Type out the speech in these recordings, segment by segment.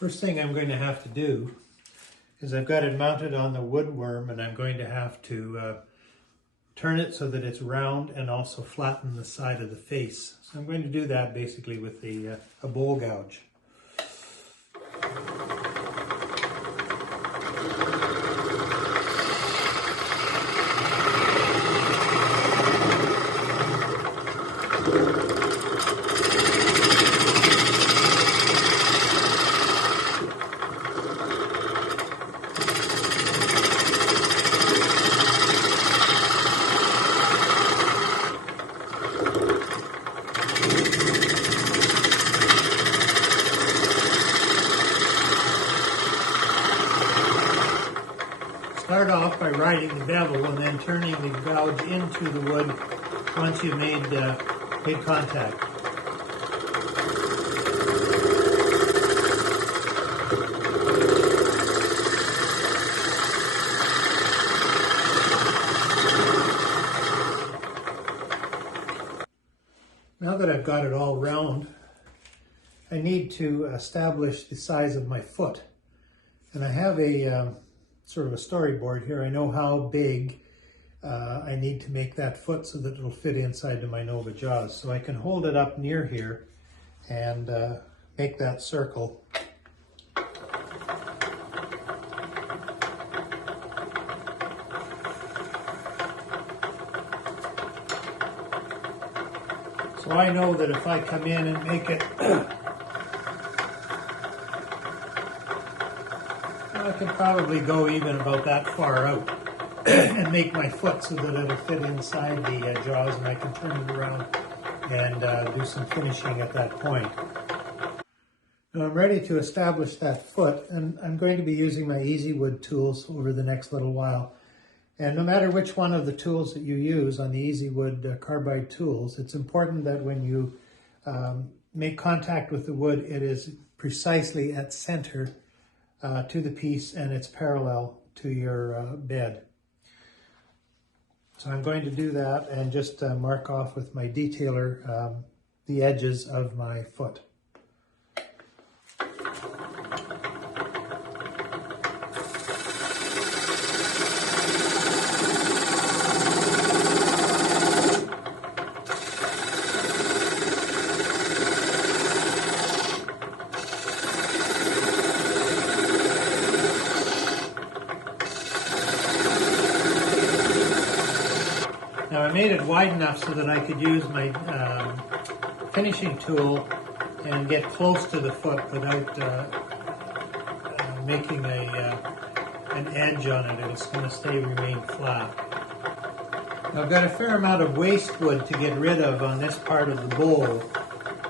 First thing I'm going to have to do is I've got it mounted on the wood worm, and I'm going to have to turn it so that it's round and also flatten the side of the face. So I'm going to do that basically with a bowl gouge. Start off by riding the bevel and then turning the gouge into the wood once you've made contact. Now that I've got it all round, I need to establish the size of my foot. And I have a sort of a storyboard here. I know how big I need to make that foot so that it'll fit inside to my Nova Jaws. So I can hold it up near here and make that circle. So I know that if I come in and make it I could probably go even about that far out and make my foot so that it'll fit inside the jaws, and I can turn it around and do some finishing at that point. Now I'm ready to establish that foot, and I'm going to be using my EasyWood tools over the next little while. And no matter which one of the tools that you use on the EasyWood carbide tools, it's important that when you make contact with the wood, it is precisely at center to the piece and it's parallel to your bed. So I'm going to do that and just mark off with my detailer the edges of my foot. Now I made it wide enough so that I could use my finishing tool and get close to the foot without making an edge on it. It's going to remain flat. Now I've got a fair amount of waste wood to get rid of on this part of the bowl,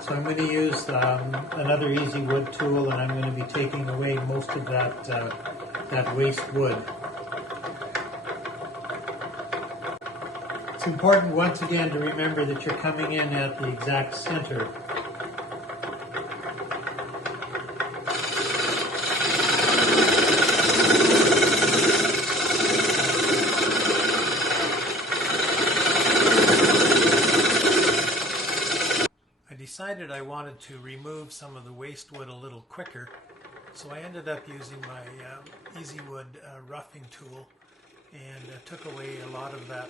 so I'm going to use another EasyWood tool, and I'm going to be taking away most of that waste wood. It's important once again to remember that you're coming in at the exact center. I decided I wanted to remove some of the waste wood a little quicker, so I ended up using my EasyWood roughing tool, and took away a lot of that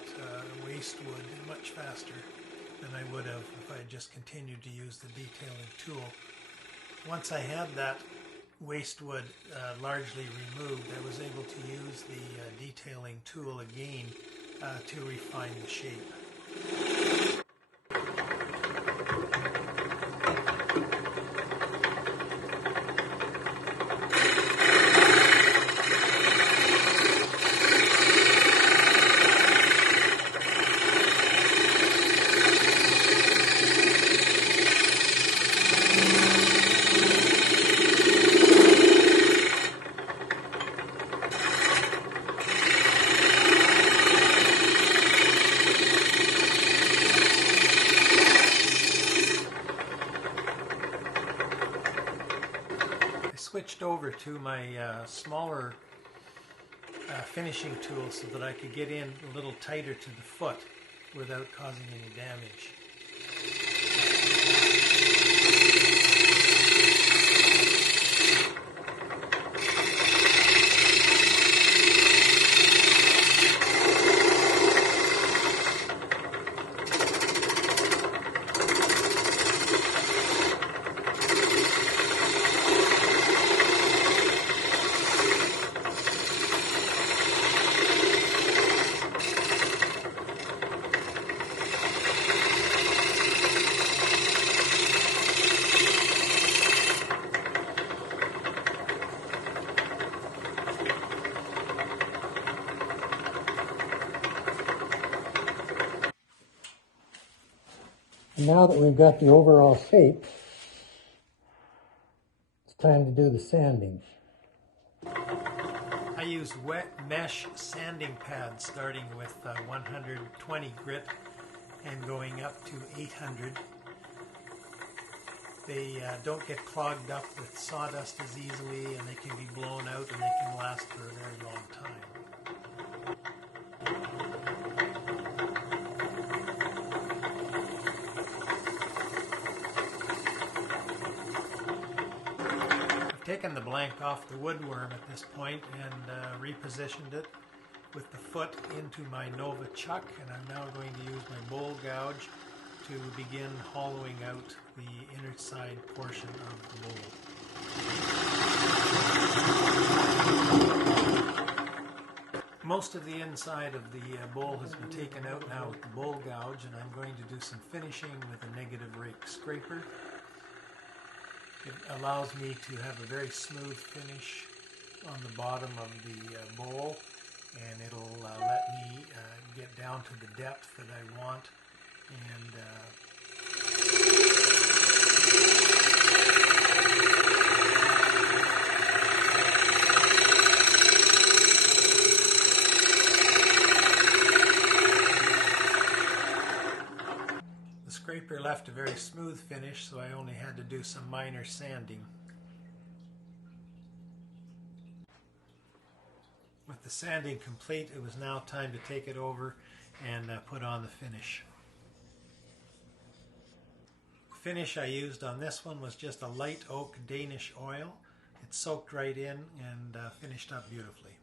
waste wood much faster than I would have if I had just continued to use the detailing tool. Once I had that waste wood largely removed, I was able to use the detailing tool again to refine the shape. Switched over to my smaller finishing tool so that I could get in a little tighter to the foot without causing any damage. Now that we've got the overall shape, it's time to do the sanding. I use wet mesh sanding pads starting with 120 grit and going up to 800. They don't get clogged up with sawdust as easily, and they can be blown out, and they can last for a very long time. I've taken the blank off the woodworm at this point and repositioned it with the foot into my Nova chuck, and I'm now going to use my bowl gouge to begin hollowing out the inner side portion of the bowl. Most of the inside of the bowl has been taken out now with the bowl gouge, and I'm going to do some finishing with a negative rake scraper. It allows me to have a very smooth finish on the bottom of the bowl, and it'll let me get down to the depth that I want. And the scraper left a very smooth finish, so I only had to do some minor sanding. With the sanding complete, it was now time to take it over and put on the finish. The finish I used on this one was just a light oak Danish oil. It soaked right in and finished up beautifully.